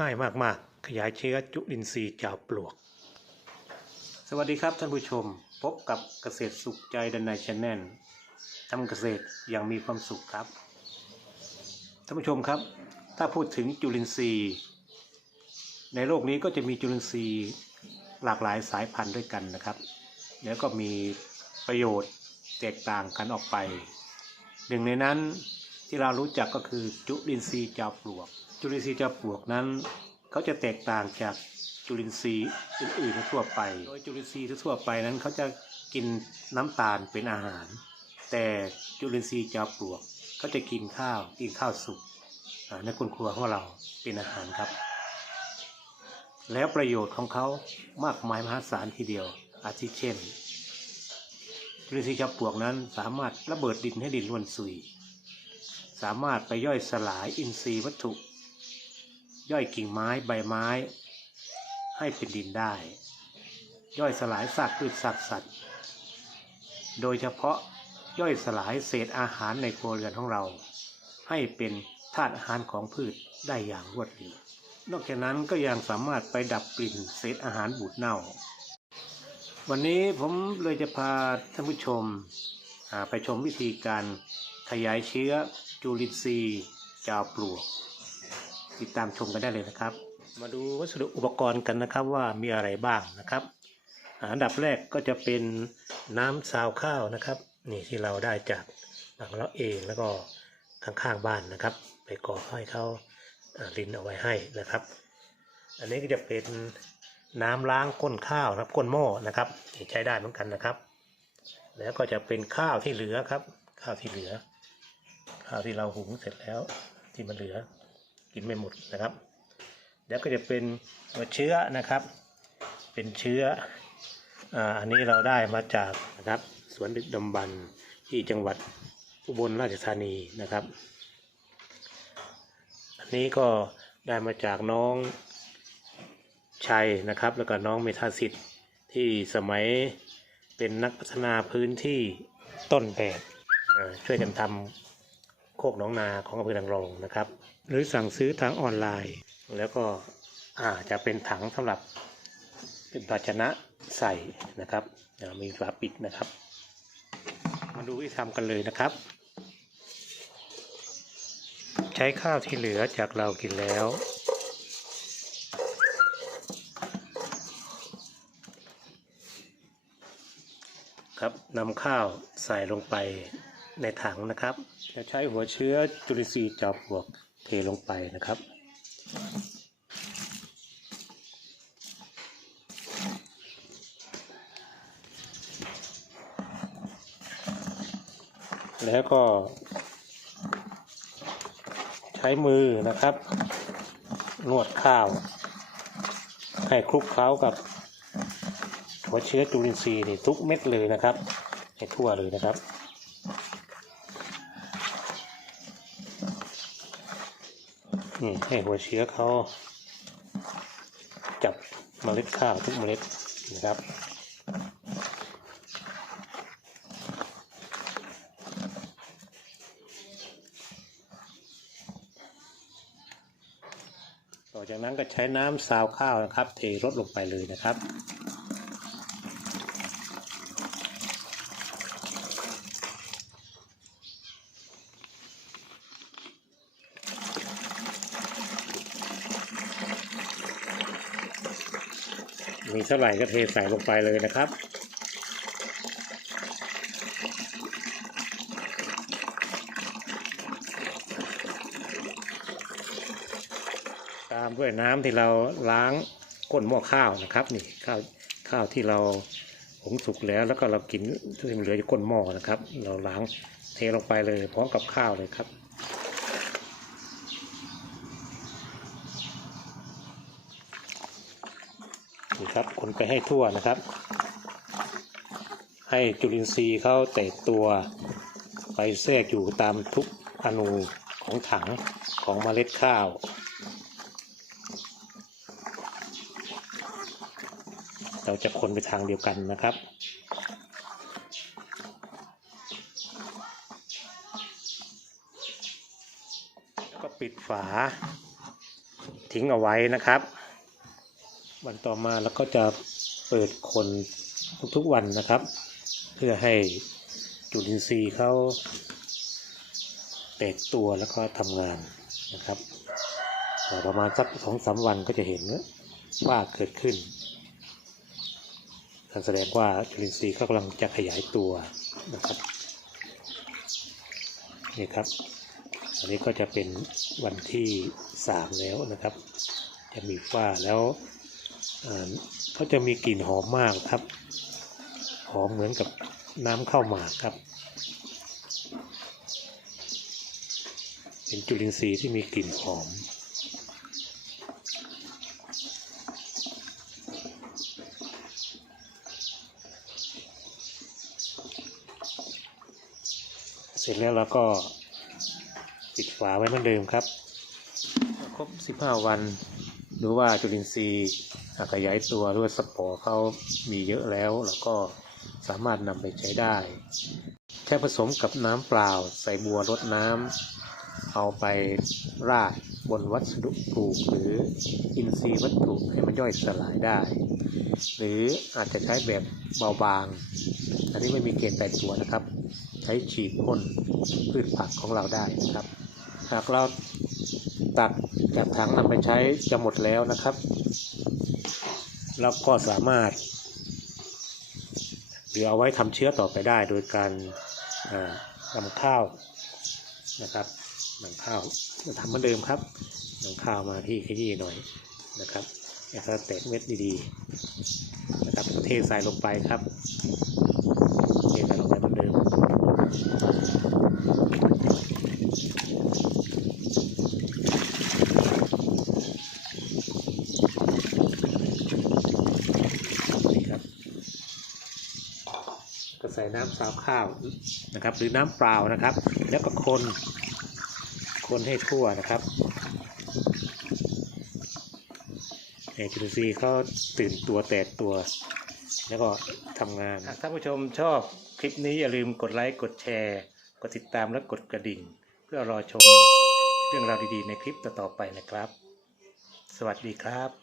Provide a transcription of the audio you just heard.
ง่ายมากๆ ขยายเชื้อจุลินทรีย์จากปลวก สวัสดีครับท่านผู้ชม พบกับเกษตรสุขใจดันในชแนลทำเกษตรอย่างมีความสุขครับ ท่านผู้ชมครับ ถ้าพูดถึงจุลินทรีย์ ในโลกนี้ก็จะมีจุลินทรีย์หลากหลายสายพันธุ์ด้วยกันนะครับ แล้วก็มีประโยชน์แตกต่างกันออกไป หนึ่งในนั้น ที่เรารู้จักก็คือจุลินทรีย์จ้าปลวก จุลินทรีย์จ้าปลวกนั้น เขาจะแตกต่างจากจุลินทรีย์อื่นๆทั่วไป โดยจุลินทรีย์ทั่วไปนั้นเขาจะกินน้ำตาลเป็นอาหาร แต่จุลินทรีย์จ้าปลวกเขาจะกินข้าวกินข้าวสุกในคุณครัวของเราเป็นอาหารครับ แล้วประโยชน์ของเขามากมายมหาศาลทีเดียว อาทิเช่นจุลินทรีย์จับปลวกนั้นสามารถระเบิดดินให้ดินร่วนซุย สามารถไปย่อยสลายอินทรีย์วัตถุ ย่อยกิ่งไม้ใบไม้ ให้เป็นดินได้ ย่อยสลายซากพืชซากสัตว์ โดยเฉพาะย่อยสลายเศษอาหารในครัวเรือนของเรา ให้เป็นธาตุอาหารของพืชได้อย่างรวดเร็วนอกจากนั้นก็ยังสามารถไปดับกลิ่นเศษอาหารบูดเน่า วันนี้ผมเลยจะพาท่านผู้ชมไปชมวิธีการ ขยายเชื้อจุลินทรีย์จาวปลวก ติดตามชมกันได้เลยนะครับ มาดูวัสดุอุปกรณ์กันนะครับว่ามีอะไรบ้างนะครับ อันดับแรกก็จะเป็นน้ำซาวข้าวนะครับ นี่ที่เราได้จากหลังเราเองแล้วก็ข้างๆบ้านนะครับ ไปก่อให้เขาอ่ารินเอาไว้ให้นะครับ อันนี้ก็จะเป็นน้ำล้างก้นข้าวนะครับก้นหม้อนะครับใช้ได้เหมือนกันนะครับ แล้วก็จะเป็นข้าวที่เหลือครับ ข้าวที่เหลือ ข้าวที่เราหุงเสร็จแล้วที่มันเหลือกินไม่หมดนะครับแล้วก็จะเป็นตัวเชื้อนะครับ เป็นเชื้ออ,อันนี้เราได้มาจากนะครับสวนดึกดำบรรที่จังหวัดอุบลราชธานีนะครับ อันนี้ก็ได้มาจากน้องชัยนะครับ แล้วก็น้องเมธาสิทธิ์ที่สมัยเป็นนักพัฒนาพื้นที่ต้นแบบช่วยกันทำ โคกหน้องนาของอำเภอนางรองนะครับ หรือสั่งซื้อทางออนไลน์ แล้วก็อาจจะเป็นถังสำหรับเป็นภาชนะใส่นะครับมีฝาปิดนะครับ มาดูวิธีทำกันเลยนะครับ ใช้ข้าวที่เหลือจากเรากินแล้ว ครับนำข้าวใส่ลงไป ในถังนะครับ จะใช้หัวเชื้อจุลินทรีย์จอบปลวกเทลงไปนะครับ แล้วก็ ใช้มือนะครับ นวดข้าว ให้คลุกเคล้ากับ หัวเชื้อจุลินทรีย์นี่ทุกเม็ดเลยนะครับ ให้ทั่วเลยนะครับ นี่ให้หัวเชื้อเขาจับเมล็ดข้าวทุกเมล็ดนะครับต่อจากนั้นก็ใช้น้ำซาวข้าวนะครับ เทรดลงไปเลยนะครับ มีเท่าไหร่ก็เทใส่ลงไปเลยนะครับ ตามด้วยน้ำที่เราล้างก้นหม้อข้าวนะครับนี่ข้าวข้าวที่เราหุงสุกแล้วแล้วก็เรากินที่เหลืออยู่ก้นหม้อนะครับ เราล้างเทลงไปเลยพร้อมกับข้าวเลยครับ นี่ครับคนไปให้ทั่วนะครับ ให้จุลินทรีย์เขาแตกตัวไปแทรกอยู่ตามทุกอนูของถังของเมล็ดข้าวเราจะคนไปทางเดียวกันนะครับ แล้วก็ปิดฝาทิ้งเอาไว้นะครับ วันต่อมาแล้วก็จะเปิดคนทุกๆวันนะครับ เพื่อให้จุลินทรีย์เขาแตกตัวแล้วก็ทำงานนะครับประมาณสักสองสามวันก็จะเห็นว่าเกิดขึ้นแสดงว่าจุลินทรีย์กำลังจะขยายตัวนะครับนี่ครับอันนี้ก็จะเป็นวันที่สามแล้วนะครับ จะมีฝ้าแล้ว เขาจะมีกลิ่นหอมมากครับ หอมเหมือนกับน้ำข้าวหมากครับ เป็นจุลินทรีย์ที่มีกลิ่นหอมเสร็จแล้วเราก็ปิดฝาไว้เหมือนเดิมครับ ครบ 15 วันดูว่าจุลินทรีย์ ขยายตัวหรือว่าสปอร์เขามีเยอะแล้วแล้วก็สามารถนำไปใช้ได้ แค่ผสมกับน้ำเปล่า ใส่บัวรดน้ำเอาไปราดบนวัสดุปลูกหรืออินทรีย์วัตถุให้มันย่อยสลายได้ หรืออาจจะใช้แบบเบาบาง อันนี้ไม่มีเกณฑ์แต่ตัวนะครับ ใช้ฉีดพ่นพืชผักของเราได้นะครับ หากเราตักจากถังนำไปใช้จะหมดแล้วนะครับ เราก็สามารถเหลือเอาไว้ทำเชื้อต่อไปได้โดยการอ่านำข้าวนะครับนำข้าวมาทำเหมือนเดิมครับนำข้าวมาที่ขยี้หน่อยนะครับอยากจะแตกเม็ดดีๆนะครับเทใส่ลงไปครับเทใส่ลงไปเหมือนเดิม นี่ครับก็ ใส่น้ำซาวข้าวนะครับ หรือน้ำเปล่านะครับ แล้วก็คนคนให้ทั่วนะครับเอจุลซีย์เขาตื่นตัวแตกตัว แล้วก็ทำงานท่านผู้ชมชอบคลิปนี้อย่าลืมกดไลค์กดแชร์ กดติดตามและกดกระดิ่ง เพื่อรอชมเรื่องราวดีๆในคลิปต่อๆไปนะครับ สวัสดีครับ